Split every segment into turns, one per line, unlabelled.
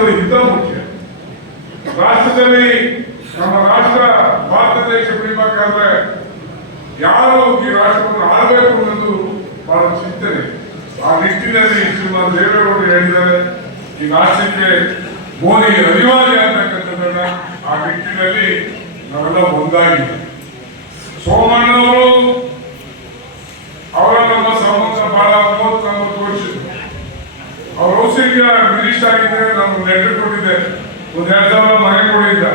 ರಾಷ್ಟ್ರದ ಹಿತ ಮುಖ್ಯ. ರಾಷ್ಟ್ರದಲ್ಲಿ ನಮ್ಮ ರಾಷ್ಟ್ರ, ಭಾರತ ದೇಶ ಬೆಳಿಬೇಕಾದ್ರೆ ಯಾರು ಈ ರಾಷ್ಟ್ರವನ್ನು ಆಳ್ಬೇಕು ಅನ್ನೋದು ಬಹಳ ಚಿಂತನೆ. ಆ ನಿಟ್ಟಿನಲ್ಲಿ ಶ್ರೀಮಾನ್ ದೇವೇಗೌಡರು ಹೇಳಿದ್ದಾರೆ, ಈ ರಾಷ್ಟ್ರಕ್ಕೆ ಮೋದಿ ಅನಿವಾರ್ಯ ಅಂತಕ್ಕಂಥದ್ದನ್ನ ಆ ನಿಟ್ಟಿನಲ್ಲಿ ನಾವೆಲ್ಲ ಒಂದಾಗಿದೆ ಸೋಮಣ್ಣವರು ಅವರ ನಮ್ಮ ಸಂಬಂಧ ಬಹಳ ಮೂವತ್ತು ನಲವತ್ತು ಅವರು ಹೌಸಿಂಗ್ ಮಿನಿಸ್ಟರ್ ಆಗಿದೆ ನಾನು ಲೆಟರ್ ಕೊಟ್ಟಿದ್ದೆ. ಒಂದ್ ಎರಡ್ ಸಾವಿರ ಮನೆ ಕೊಡಿದ್ದ.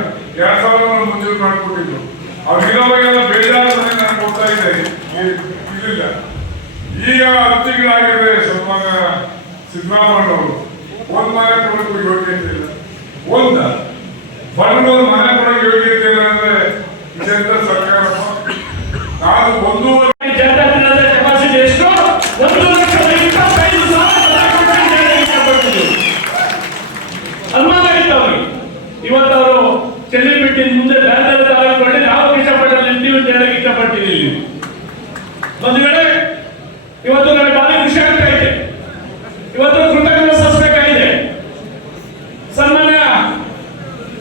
ಎರಡ್ ಸಾವಿರ ಮಂಜೂರು ಮಾಡಿಕೊಟ್ಟಿದ್ದು. ಅವ್ರು ಇರೋವಾಗೆಲ್ಲ ಬೇಜಾರು ಮನೆ ನಾನು ಕೊಡ್ತಾ ಇದ್ದೆ. ಇರ್ಲಿಲ್ಲ ಈಗ ಹತ್ತು ತಿಂಗಳಾಗಿದೆ ಸನ್ಮಾನ ಮಾಡೋರು. ಒಂದ್ ಮನೆ ಕೊಡೋಕೆ ಯೋಗ್ಯತೆ ಇಲ್ಲ. ಒಂದ, ಬಂದು ಮನೆ ಕೊಡೋಕೆ ಯೋಗ್ಯತೆ ಇಲ್ಲ ಅಂದ್ರೆ
ಒಂದು ವೇಳೆ ಇವತ್ತು ನನಗೆ